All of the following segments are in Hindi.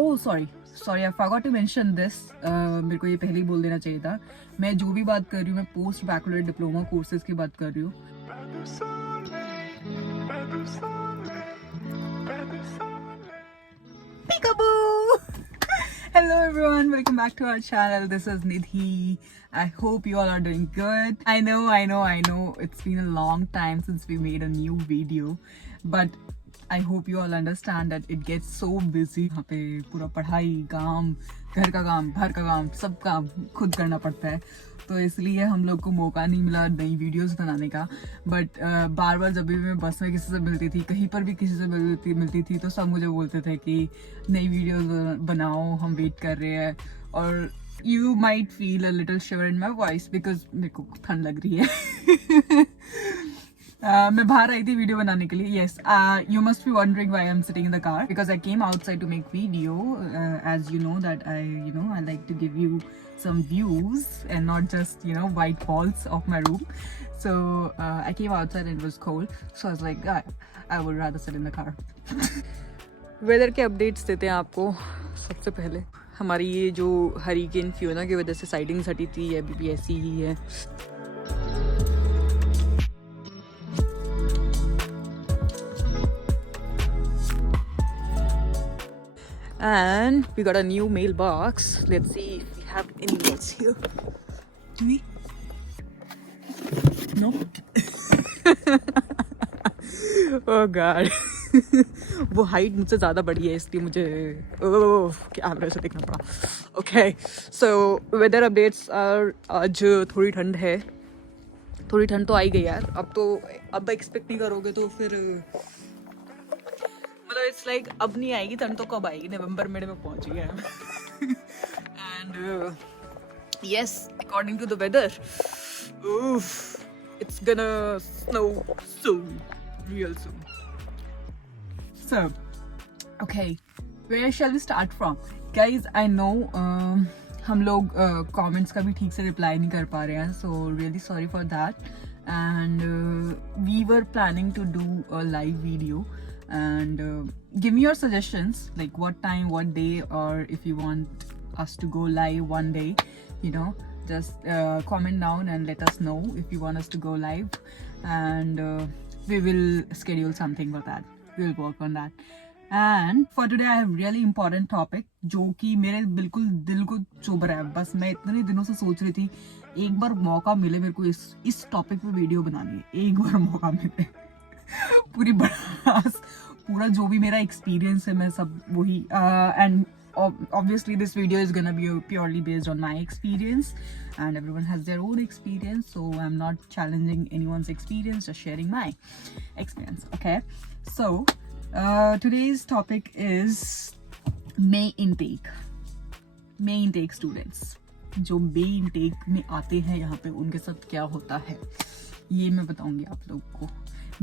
Oh sorry I forgot to mention this, मेरे को ये पहले ही बोल देना चाहिए था। मैं जो भी बात कर रही हूँ मैं पोस्ट बैकलॉरेट डिप्लोमा कोर्सेज की बात कर रही हूँ। Peekaboo! Hello everyone, welcome back to our channel. This is Nidhi. I hope you all are doing good. I know. It's been a long time since we made a new video, but I hope you all understand that it gets so busy. यहाँ पे पूरा पढ़ाई, काम, घर का काम, बाहर का काम, सब काम खुद करना पड़ता है, तो इसलिए हम लोग को मौका नहीं मिला नई वीडियोस बनाने का। बट बार बार जब भी मैं बस में किसी से मिलती थी, कहीं पर भी किसी से मिलती थी, तो सब मुझे बोलते थे कि नई वीडियोस बनाओ, हम वेट कर रहे हैं। और you might feel a little shiver in my voice because मेरे को ठंड लग रही है। मैं बाहर आई थी वीडियो बनाने के लिए। Yes, you must be wondering why I am sitting in the car because I came outside to make video, as you know that I like to give you some views and not just white walls of my room. So I came outside and it was cold, so I was like I would rather sit in the car. Weather के अपडेट्स देते हैं आपको। सबसे पहले हमारी ये जो हरिकेन फियोना की वजह से साइडिंग्स हटी थी, अभी भी ऐसी ही है। And we got a new mailbox. Let's see if we have any mails here. Do we? No? Oh God. वो हाइट मुझसे ज़्यादा बड़ी है इसलिए मुझे कैमरे से देखना पड़ा। Okay, so weather updates are आज थोड़ी ठंड है। थोड़ी ठंड तो आई गई यार, अब एक्सपेक्ट नहीं करोगे तो फिर मतलब इट्स लाइक अब नहीं आएगी ठंड तो कब आएगी, नवंबर में पहुंची है। And yes, according to the weather it's gonna snow soon, real soon. So, okay, where shall we start from? Guys, I know हम लोग comments का भी ठीक से reply नहीं कर पा रहे हैं, so really sorry for that. And we were planning to do a live video and give me your suggestions, like what time, what day, or if you want us to go live one day, just comment down and let us know if you want us to go live, and we will schedule something for that. We will work on that. And for today I have really important topic जो कि मेरे बिल्कुल दिल को चुभ रहा है। बस मैं इतने दिनों से सोच रही थी एक बार मौका मिले मेरे को इस टॉपिक पे वीडियो बनानी है, एक बार मौका मिले। पूरी बड़ास पूरा जो भी मेरा एक्सपीरियंस है मैं सब वही and obviously this video is gonna be purely based on my experience, and everyone has their own experience, so I'm not challenging anyone's experience, just sharing my experience. Okay, so today's topic is May intake students जो May intake में आते हैं यहाँ पे उनके साथ क्या होता है ये मैं बताऊंगी आप लोगों को।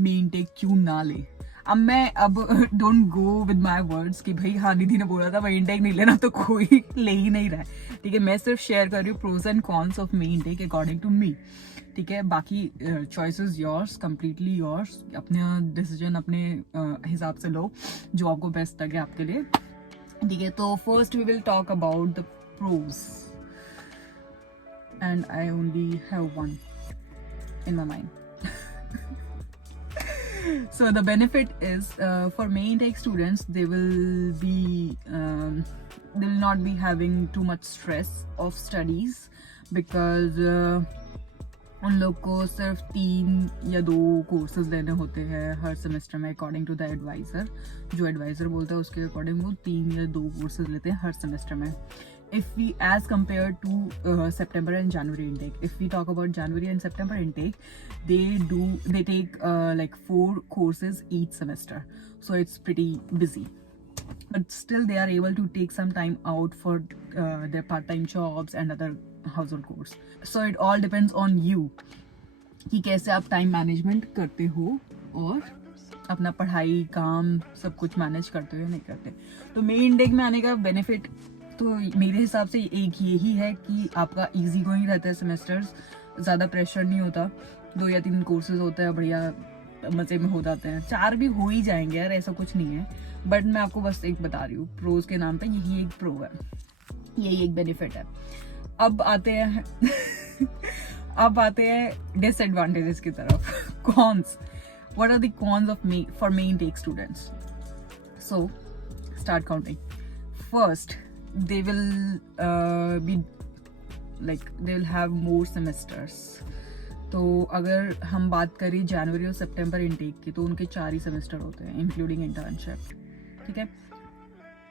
May intake क्यों ना ले। अब don't go with my words कि भाई हाँ निधि ने बोला था मैं इनटेक नहीं लेना तो कोई ले ही नहीं रहा है, ठीक है। मैं सिर्फ शेयर कर रही हूँ pros and cons of May intake according to me, ठीक है। बाकी चॉइसेस योर्स, कंप्लीटली योर्स, अपना डिसीजन अपने हिसाब से लो जो आपको बेस्ट लगे आपके लिए, ठीक है। तो first we will talk about the pros and I only have one in my mind. So the benefit is for May intake students, they will not be having too much stress of studies because उन लोग को सिर्फ 3 या 2 कोर्सेज लेने होते हैं हर सेमेस्टर में अकॉर्डिंग टू द एडवाइजर। जो एडवाइजर बोलता है उसके अकॉर्डिंग वो 3 या 2 कोर्सेज लेते हैं हर सेमेस्टर में। If we, as compared to September and January intake, if we talk about January and September intake, they take like 4 courses each semester, so it's pretty busy, but still they are able to take some time out for their part-time jobs and other household chores. So it all depends on you कि कैसे आप टाइम मैनेजमेंट करते हो और अपना पढ़ाई काम सब कुछ मैनेज करते हो या नहीं करते। तो May intake में आने का बेनिफिट तो मेरे हिसाब से एक यही है कि आपका इजी गोइंग रहता है सेमेस्टर्स, ज़्यादा प्रेशर नहीं होता, 2 या 3 कोर्सेज होता है, बढ़िया मजे में हो जाते हैं, 4 भी हो ही जाएंगे यार, ऐसा कुछ नहीं है, बट मैं आपको बस एक बता रही हूँ प्रोज के नाम पे, यही एक प्रो है, यही एक बेनिफिट है। अब आते हैं अब आते हैं डिसएडवांटेजेस की तरफ। Cons, what are the cons of for men tech students? So start counting. First, they will they will have more semesters. तो अगर हम बात करें जनवरी और सितंबर इनटेक की, तो उनके 4 ही सेमेस्टर होते हैं इंक्लूडिंग इंटर्नशिप, ठीक है।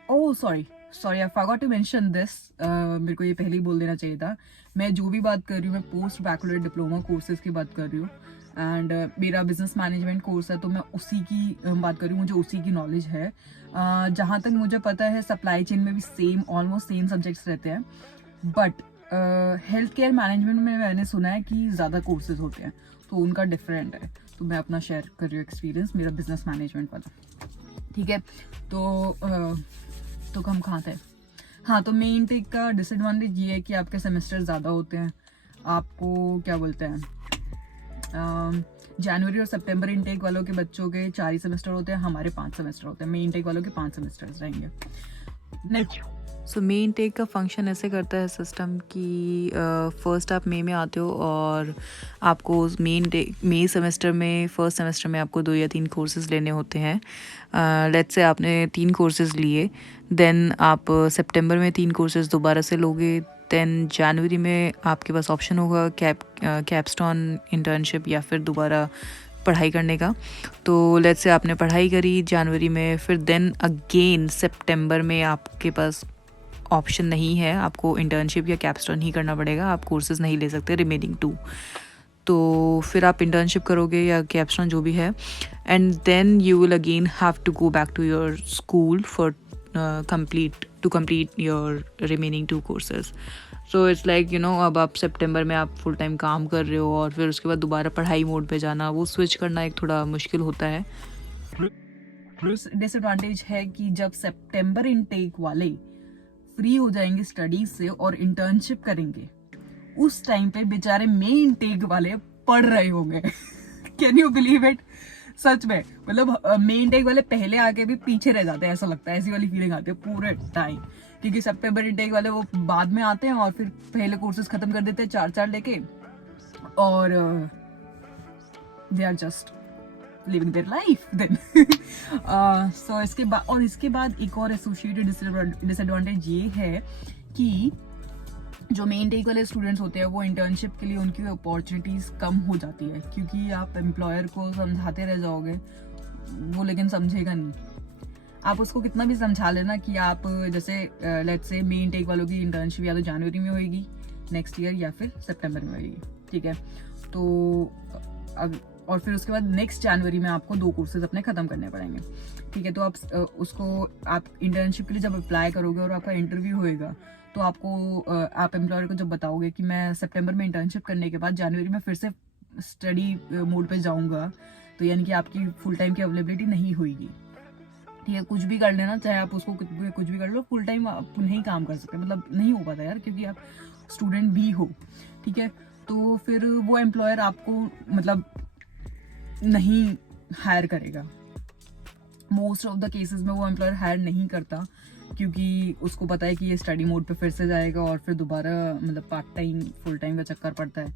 Oh sorry I forgot to mention this, मेरे को ये पहले ही बोल देना चाहिए था। मैं जो भी बात कर रही हूँ, मैं पोस्ट बैचलर डिप्लोमा कोर्सेज की बात कर रही हूँ, एंड मेरा बिजनेस मैनेजमेंट कोर्स है, तो मैं उसी की बात कर रही हूँ, मुझे उसी की नॉलेज है। जहाँ तक मुझे पता है सप्लाई चेन में भी ऑलमोस्ट सेम सब्जेक्ट्स रहते हैं, बट हेल्थ केयर मैनेजमेंट में मैंने सुना है कि ज़्यादा कोर्सेज होते हैं, तो उनका डिफरेंट है। तो मैं अपना शेयर कर रही हूँ एक्सपीरियंस, मेरा बिजनेस मैनेजमेंट वाला, ठीक है। तो हम कहाँ थे? हाँ, तो मेन टेक का डिसएडवांटेज ये है कि आपके सेमेस्टर ज़्यादा होते हैं। आपको क्या बोलते हैं, जनवरी और सितंबर इनटेक वालों के बच्चों के 4 ही सेमेस्टर होते हैं, हमारे 5 सेमेस्टर होते हैं। मेन टेक वालों के 5 सेमेस्टर्स रहेंगे। नेक्स्ट, सो मेन टेक का फंक्शन ऐसे करता है सिस्टम कि फर्स्ट आप मई में आते हो और आपको मई सेमेस्टर में फर्स्ट सेमेस्टर में आपको 2 या 3 कोर्सेज लेने होते हैं। लेट्स से आपने 3 कोर्सेज लिए, देन आप सितंबर में 3 कोर्सेज दोबारा से लोगे, देन जनवरी में आपके पास ऑप्शन होगा कैपस्टोन इंटर्नशिप या फिर दोबारा पढ़ाई करने का। तो लेट्स से आपने पढ़ाई करी जनवरी में, फिर देन अगेन सितंबर में आपके पास ऑप्शन नहीं है, आपको इंटर्नशिप या कैपस्टोन ही करना पड़ेगा, आप कोर्सेज नहीं ले सकते रिमेनिंग 2। तो फिर आप इंटर्नशिप करोगे या कैपस्टोन जो भी है, and then you will again have to go back to your school for complete your remaining 2 courses. So it's like अब आप सितंबर में आप फुल टाइम काम कर रहे हो और फिर उसके बाद दोबारा पढ़ाई मोड पे जाना, वो स्विच करना एक थोड़ा मुश्किल होता है। डिसएडवांटेज है कि जब सितंबर इनटेक वाले फ्री हो जाएंगे स्टडीज से और इंटर्नशिप करेंगे, उस टाइम पे बेचारे मेन इनटेक वाले पढ़ रहे होंगे। Can you believe it? सच में, मतलब मेन इनटेक वाले पहले आके भी पीछे रह जाते हैं, ऐसा लगता है, ऐसी वाली फीलिंग आती है पूरे टाइम, क्योंकि सितंबर इनटेक वाले वो बाद में आते हैं और फिर पहले कोर्सेज खत्म कर देते हैं 4 लेके, और they are just living their life then. So इसके बाद एक और एसोसिएटेड डिसएडवांटेज ये है कि जो मेन टेक वाले स्टूडेंट्स होते हैं वो इंटर्नशिप के लिए उनकी अपॉर्चुनिटीज कम हो जाती है, क्योंकि आप एम्प्लॉयर को समझाते रह जाओगे, वो लेकिन समझेगा नहीं। आप उसको कितना भी समझा लेना कि आप जैसे लेट्स से मेन टेक वालों की इंटर्नशिप या तो जनवरी में होगी नेक्स्ट ईयर या फिर सितंबर में होगी, ठीक है। तो और फिर उसके बाद नेक्स्ट जनवरी में आपको 2 कोर्सेज अपने खत्म करने पड़ेंगे, ठीक है। तो आप इंटर्नशिप के लिए जब अप्लाई करोगे और आपका इंटरव्यू होएगा, तो आप एम्प्लॉयर को जब बताओगे कि मैं सितंबर में इंटर्नशिप करने के बाद जनवरी में फिर से स्टडी मोड पे जाऊंगा, तो यानी कि आपकी फुल टाइम की अवेलेबिलिटी नहीं होगी, ठीक है। कुछ भी कर लेना, चाहे आप उसको कुछ भी कर लो, फुल टाइम आप नहीं काम कर सकते, मतलब नहीं हो पाता यार, क्योंकि आप स्टूडेंट भी हो, ठीक है। तो फिर वो एम्प्लॉयर आपको मतलब नहीं हायर करेगा, मोस्ट ऑफ द केसेस में वो एम्प्लॉयर हायर नहीं करता, क्योंकि उसको पता है कि ये स्टडी मोड पे फिर से जाएगा और फिर दोबारा मतलब पार्ट टाइम फुल टाइम का चक्कर पड़ता है।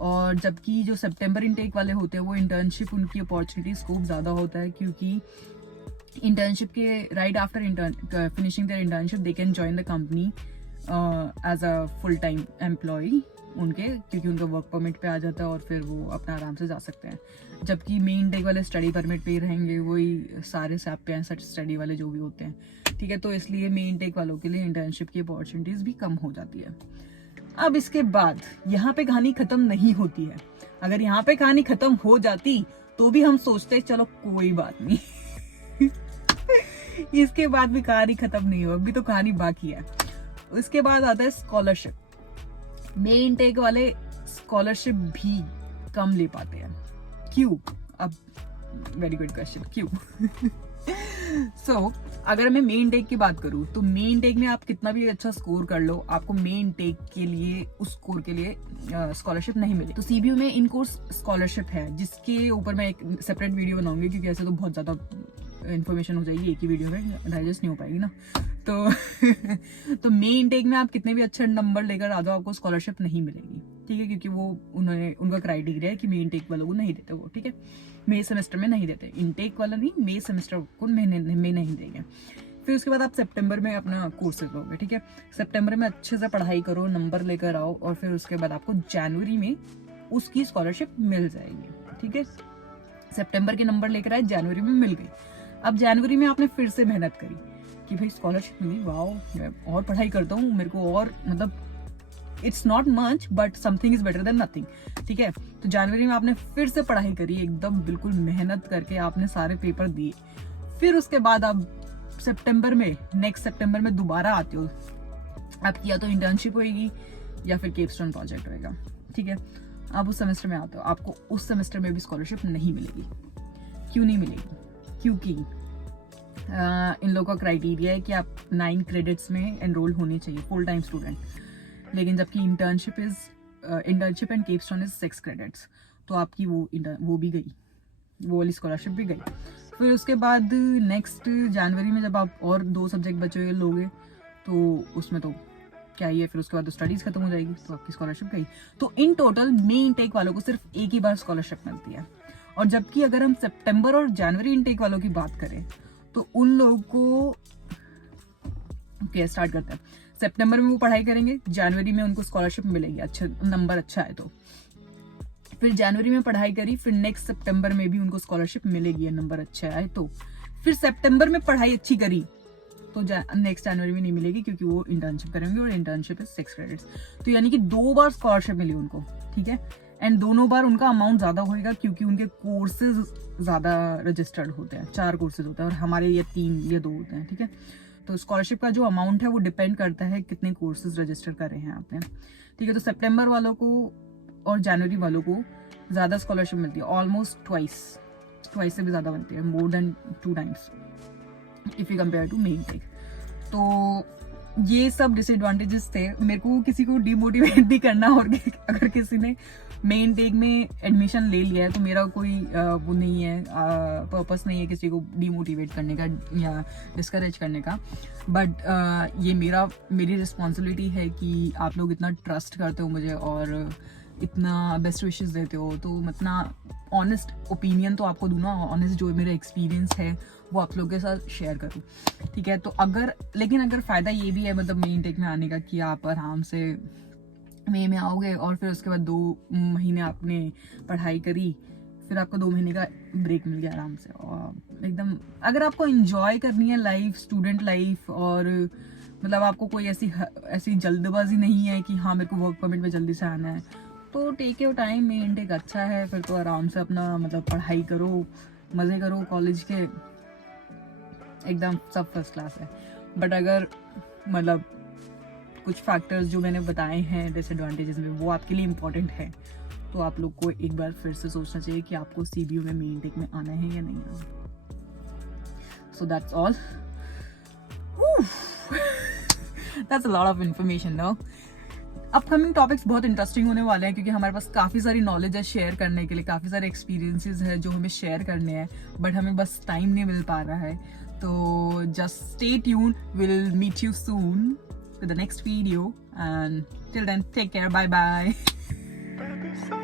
और जबकि जो सितंबर इनटेक वाले होते हैं वो इंटर्नशिप, उनकी अपॉर्चुनिटी स्कोप ज़्यादा होता है, क्योंकि इंटर्नशिप के right after finishing their internship they can join the company as a full time employee उनके, क्योंकि उनका वर्क परमिट पे आ जाता है और फिर वो अपना आराम से जा सकते हैं। जबकि मेन टेक वाले स्टडी परमिट पे ही रहेंगे, वही सारे सैप पे हैं सच स्टडी वाले जो भी होते हैं, ठीक है। तो इसलिए मेन टेक वालों के लिए इंटर्नशिप की अपॉर्चुनिटीज भी कम हो जाती है। अब इसके बाद यहाँ पे कहानी खत्म नहीं होती है। अगर यहाँ पे कहानी खत्म हो जाती तो भी हम सोचते चलो कोई बात नहीं। इसके बाद भी कहानी खत्म नहीं हो, अभी तो कहानी बाकी है। उसके बाद आता है स्कॉलरशिप। मेन टेक वाले स्कॉलरशिप भी कम ले पाते हैं, क्यों? अब वेरी गुड क्वेश्चन, क्यों? सो अगर मैं मेन टेक की बात करूँ तो मेन टेक में आप कितना भी अच्छा स्कोर कर लो, आपको मेन टेक के लिए उस स्कोर के लिए स्कॉलरशिप नहीं मिली। तो सीबीयू में इन कोर्स स्कॉलरशिप है, जिसके ऊपर मैं एक सेपरेट वीडियो बनाऊंगी, क्योंकि ऐसे तो बहुत ज्यादा इन्फॉर्मेशन हो जाएगी एक ही वीडियो में, डाइजेस्ट नहीं हो पाएगी ना। तो मेन टेक में आप कितने भी अच्छे नंबर लेकर आ जाओ, आपको स्कॉलरशिप नहीं मिलेगी, ठीक है, क्योंकि वो उनका क्राइटेरिया है कि मेन टेक वालों को नहीं देते वो, ठीक है, मई सेमेस्टर में नहीं देते, इनटेक वाला नहीं, मई सेमेस्टर को में नहीं देंगे। फिर उसके बाद आप सितंबर में अपना कोर्सेज लोगे, ठीक है, सितंबर में अच्छे से पढ़ाई करो, नंबर लेकर आओ, और फिर उसके बाद आपको जनवरी में उसकी स्कॉलरशिप मिल जाएगी, ठीक है। सितंबर के नंबर लेकर आए, जनवरी में मिल गई। अब जनवरी में आपने फिर से मेहनत करी कि भाई स्कॉलरशिप मिली, वाओ, मैं और पढ़ाई करता हूँ, मेरे को और मतलब it's not much but something is better than nothing, ठीक है। तो जनवरी में आपने फिर से पढ़ाई करी, एकदम बिल्कुल मेहनत करके आपने सारे पेपर दिए। फिर उसके बाद आप सितंबर में, नेक्स्ट सितंबर में दोबारा आते हो, आपकी या तो इंटर्नशिप होगी या फिर केपस्टोन प्रोजेक्ट होएगा, ठीक है। आप उस सेमेस्टर में आते हो, आपको उस सेमेस्टर में भी स्कॉलरशिप नहीं मिलेगी। क्यों नहीं मिलेगी? क्योंकि इन लोगों का क्राइटेरिया है कि आप 9 क्रेडिट्स में एनरोल होने चाहिए, फुल टाइम स्टूडेंट, लेकिन जबकि इंटर्नशिप एंड केपस्टोन इज 6 क्रेडिट्स, तो आपकी वो भी गई, वो वाली स्कॉलरशिप भी गई। फिर उसके बाद नेक्स्ट जनवरी में जब आप और 2 सब्जेक्ट बचे लोगे, तो उसमें तो क्या ही है, फिर उसके बाद तो स्टडीज खत्म हो जाएगी, तो आपकी स्कॉलरशिप गई। तो इन टोटल मेन इनटेक वालों को सिर्फ एक ही बार स्कॉलरशिप मिलती है। और जबकि अगर हम सितंबर और जनवरी इनटेक वालों की बात करें तो उन लोगों को स्टार्ट करते हैं, सितंबर में वो पढ़ाई करेंगे, जनवरी में उनको स्कॉलरशिप मिलेगी, अच्छे नंबर अच्छा है तो। फिर जनवरी में पढ़ाई करी, फिर नेक्स्ट सितंबर में भी उनको स्कॉलरशिप मिलेगी, नंबर अच्छा आए तो। फिर सितंबर में पढ़ाई अच्छी करी तो नेक्स्ट जनवरी में नहीं मिलेगी, क्योंकि वो इंटर्नशिप करेंगे, और इंटर्नशिप इज 6 क्रेडिट्स। तो यानी कि 2 बार स्कॉलरशिप मिली उनको, ठीक है। एंड दोनों बार उनका अमाउंट ज्यादा होएगा, क्योंकि उनके कोर्सेज ज्यादा रजिस्टर्ड होते हैं, 4 कोर्सेज होते हैं, और हमारे ये 3 या 2 होते हैं, ठीक है। तो स्कॉलरशिप का जो अमाउंट है वो डिपेंड करता है कितने कोर्सेज रजिस्टर कर रहे हैं आपने, ठीक है। तो सितंबर वालों को और जनवरी वालों को ज्यादा स्कॉलरशिप मिलती है, ऑलमोस्ट ट्वाइस से भी ज्यादा बनती है, more than 2 times if you compare to men tech. तो ये सब डिसएडवांटेजेस थे। मेरे को किसी को डिमोटिवेट नहीं करना, और अगर किसी ने मेन टेक में एडमिशन ले लिया है तो मेरा कोई वो नहीं है, पर्पस नहीं है किसी को डिमोटिवेट करने का या डिस्करेज करने का। बट ये मेरी रिस्पॉन्सिबिलिटी है कि आप लोग इतना ट्रस्ट करते हो मुझे और इतना बेस्ट विशेस देते हो, तो इतना ऑनेस्ट ओपिनियन तो आपको दूँ ना, ऑनेस्ट जो मेरा एक्सपीरियंस है वो आप लोगों के साथ शेयर करूँ, ठीक है। तो लेकिन अगर फ़ायदा ये भी है मतलब मेन टेक में आने का कि आप आराम से मई में आओगे, और फिर उसके बाद 2 महीने आपने पढ़ाई करी, फिर आपको 2 महीने का ब्रेक मिल गया आराम से, और एकदम अगर आपको एंजॉय करनी है लाइफ, स्टूडेंट लाइफ, और मतलब आपको कोई ऐसी जल्दबाजी नहीं है कि हाँ मेरे को वर्क परमिट में जल्दी से आना है, तो take your time, men tech अच्छा है। फिर तो आराम से अपना मतलब पढ़ाई करो, मज़े करो कॉलेज के, एकदम सब फर्स्ट क्लास है। बट अगर मतलब कुछ फैक्टर्स जो मैंने बताए हैं डिसएडवांटेजेस में, वो आपके लिए इम्पोर्टेंट है, तो आप लोग को एक बार फिर से सोचना चाहिए कि आपको सीबीयू में मेन टेक में आना है या नहीं आना। So that's all. That's a lot of information now. Upcoming topics बहुत इंटरेस्टिंग होने वाले हैं, क्योंकि हमारे पास काफ़ी सारी नॉलेज है शेयर करने के लिए, काफ़ी सारे एक्सपीरियंसेस है जो हमें शेयर करने हैं, बट हमें बस टाइम नहीं मिल पा रहा है। तो just stay tuned, we'll meet you soon with the next video, and till then take care, bye bye.